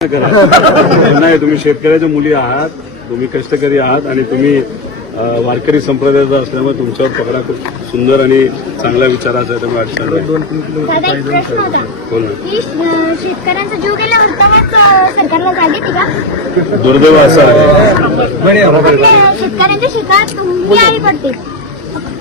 करा. नाही तुम्ही शेतकऱ्याच्या मुली आहात तुम्ही कष्टकरी आहात आणि तुम्ही वारकरी संप्रदायाचा असल्यामुळे तुमच्यावर पकडा खूप सुंदर आणि चांगला विचाराचा आहे त्यामुळे अडचण दुर्दैव असं आहे. शेतकऱ्यांच्या शेतात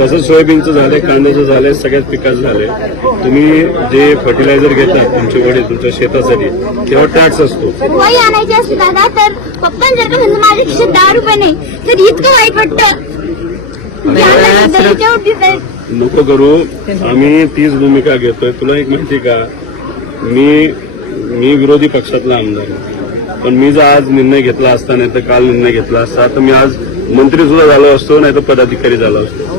तसंच सोयाबीनचं झालंय कांद्याचं झालंय सगळ्याच पिकाचं झालंय. तुम्ही जे फर्टिलायझर घेतात तुमचे वडील तुमच्या शेतासाठी तेव्हा टॅक्स असतो. वही आणायची असते दादा तर पप्पा जर का माझ्या खिशात दहा रुपये नाही तर इतकं वाईट वाटतं. ज्यांना द्यायच्यावरती तर- नको करू आम्ही तीच भूमिका घेतोय. तुला एक माहिती का? मी मी विरोधी पक्षातला आमदार आहे. पण मी जर आज निर्णय घेतला असता नाही तर काल निर्णय घेतला असता तर मी आज मंत्री सुद्धा झालो असतो नाही तर पदाधिकारी झालो असतो.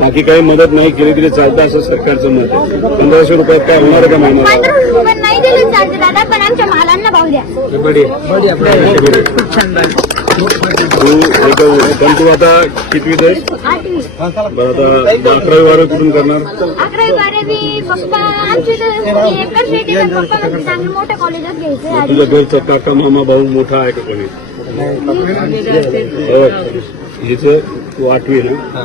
बाकी काही मदत नाही केली तरी चालतं असं सरकारचं मत आहे. पंधराशे रुपयात काय होणार आहे का दादा पण आमच्या मालांना भाव द्या. तू एक पण तू आता कितवीत आहेस? आठवी. बरं आता अकरावी बारावी कुठून करणार? आहे, आहे. तुझ्या घरचा काका मामा भाऊ मोठा आहे का कोणी? हो. हिचं तू आठवी आहे ना?